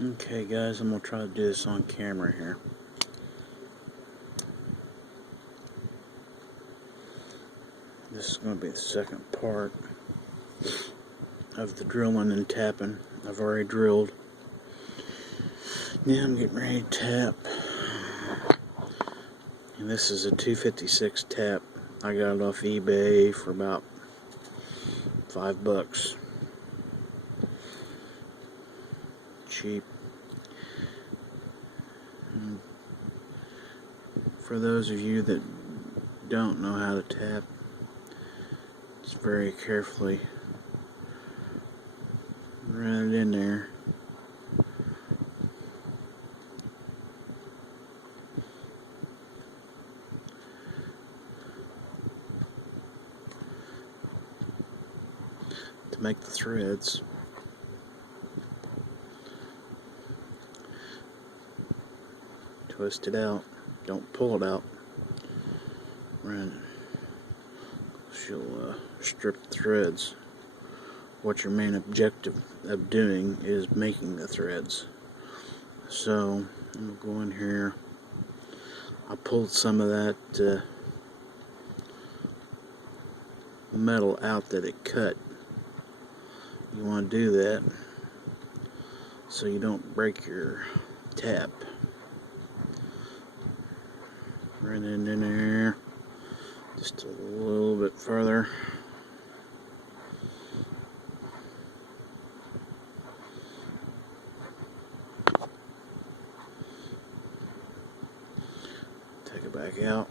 Okay guys, I'm going to try to do this on camera here. This is going to be the second part of the drilling and tapping. I've already drilled. Now I'm getting ready to tap. And this is a 256 tap. I got it off eBay for about $5. Cheap. And for those of you that don't know how to tap, just very carefully run it in there. To make the threads. Twist it out. Don't pull it out. Run. She'll strip the threads. What your main objective of doing is making the threads. So I'm gonna go in here. I pulled some of that metal out that it cut. You want to do that so you don't break your tap. Run it in there just a little bit further. Take it back out.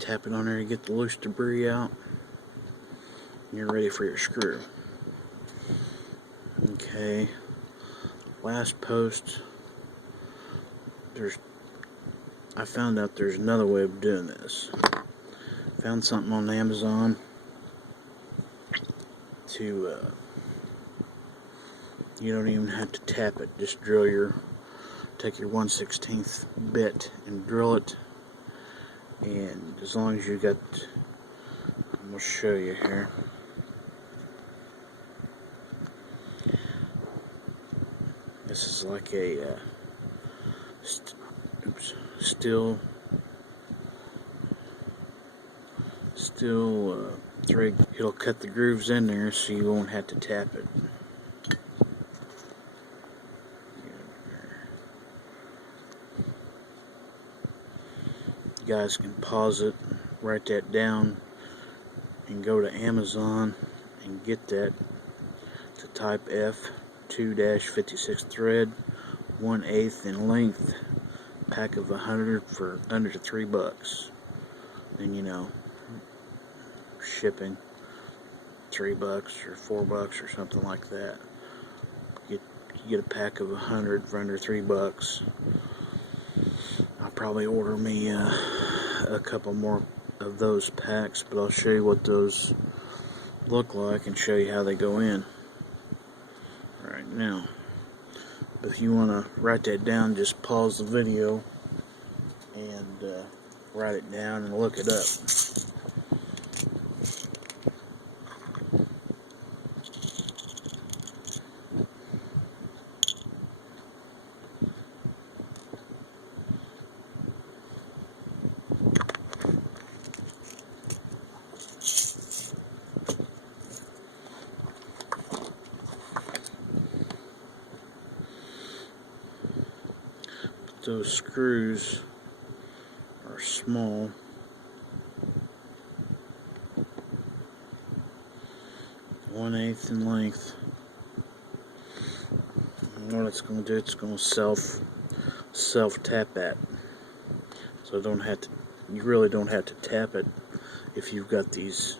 Tap it on there to get the loose debris out. And you're ready for your screw. Okay. Last post. I found out there's another way of doing this. Found something on Amazon to you don't even have to tap it. Just take your 1/16 bit and drill it. And as long as you got, I'm going to show you here. This is like a steel thread. It'll cut the grooves in there so you won't have to tap it. You guys can pause it, write that down, and go to Amazon and get that. To type F 2-56 thread, 1/8 in length, pack of 100 for under $3. And you know, shipping $3 or $4 or something like that. You get a pack of 100 for under $3. I'll probably order me a couple more of those packs, but I'll show you what those look like and show you how they go in right now. But if you want to write that down, just pause the video and write it down and look it up. Those screws are small. One-eighth in length. And what it's going to do, it's going to self tap that. So you really don't have to tap it if you've got these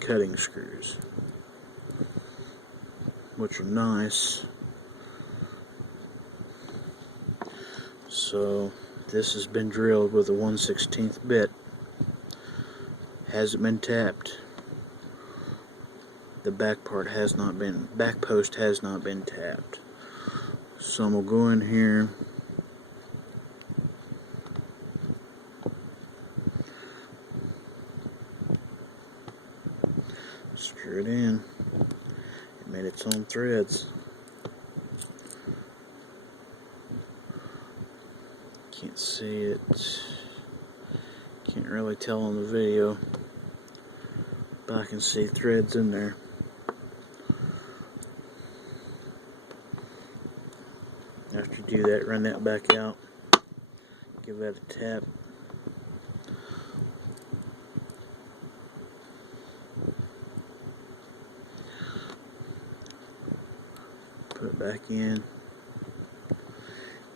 cutting screws, which are nice. So this has been drilled with a 1/16 bit. Hasn't been tapped. The back post has not been tapped. So I'm gonna go in here Screw it in. It made its own threads. Can't see it. Can't really tell on the video, but I can see threads in there. After you do that, run that back out. Give that a tap. Put it back in.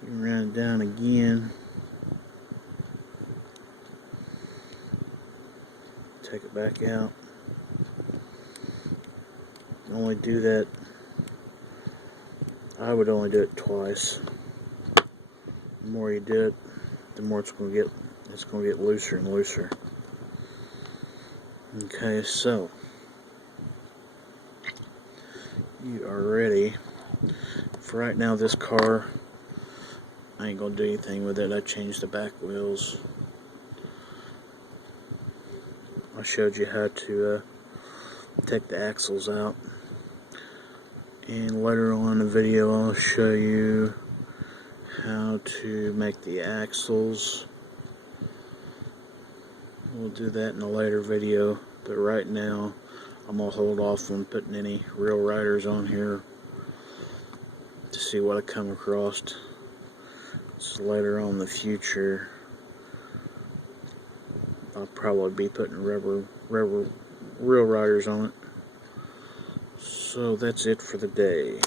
You can run it down again. Take it back out. Only do that. I would only do it twice. The more you do it, the more it's going to get looser and looser. Okay, so you are ready. For right now, this car, I ain't gonna do anything with it. I changed the back wheels. I showed you how to take the axles out, and later on in the video I'll show you how to make the axles. We'll do that in a later video, but right now I'm gonna hold off on putting any real riders on here to see what I come across. So later on in the future, I'll probably be putting real riders on it. So that's it for the day.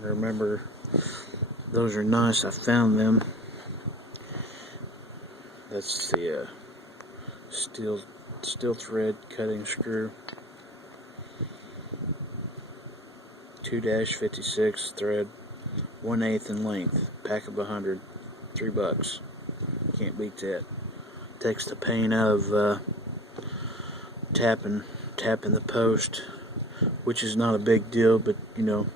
Remember, those are nice. I found them. That's the steel thread cutting screw. 2-56 thread, 1/8 in length, pack of 100, $3. Can't beat that. Takes the pain out of tapping the post, which is not a big deal, but you know,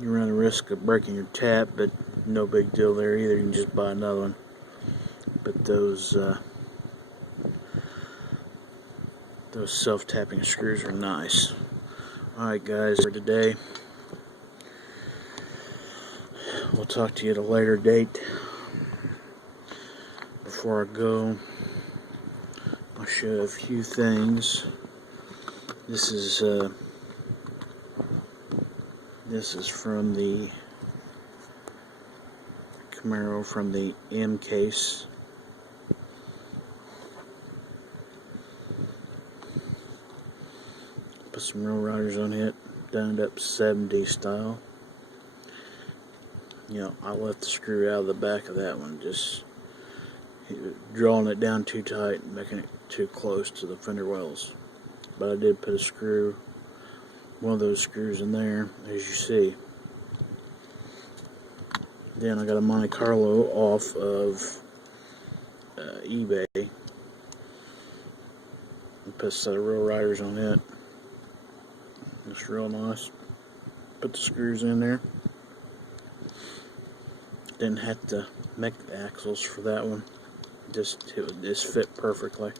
you run the risk of breaking your tap, but no big deal there either. You can just buy another one. But those self-tapping screws are nice. Alright guys, for today, we'll talk to you at a later date. Before I go, I'll show you a few things. This is from the Camaro, from the M case. Put some real riders on it, done it up 70 style. You know, I left the screw out of the back of that one, just drawing it down too tight and making it too close to the fender wells. But I did put a screw, one of those screws in there, as you see. Then I got a Monte Carlo off of eBay. I put a set of real riders on it. It's real nice. Put the screws in there. Didn't have to make the axles for that one. It would just fit perfectly.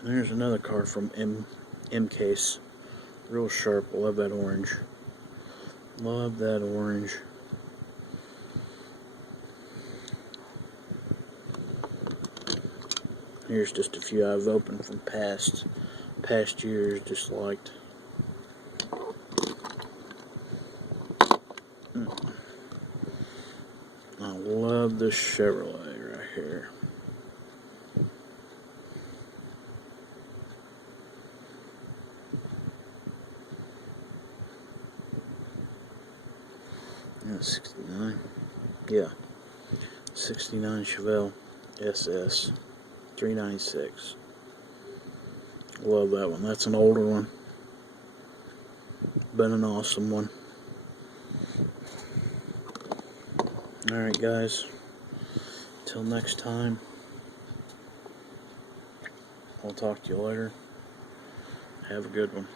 And there's another car from M case. Real sharp. Love that orange. Love that orange. Here's just a few I've opened from past years, just liked. I love this Chevrolet right here. Yeah, 69. Yeah, 69 Chevelle SS. 396. Love that one. That's an older one, but an awesome one. Alright guys, till next time, I'll talk to you later. Have a good one.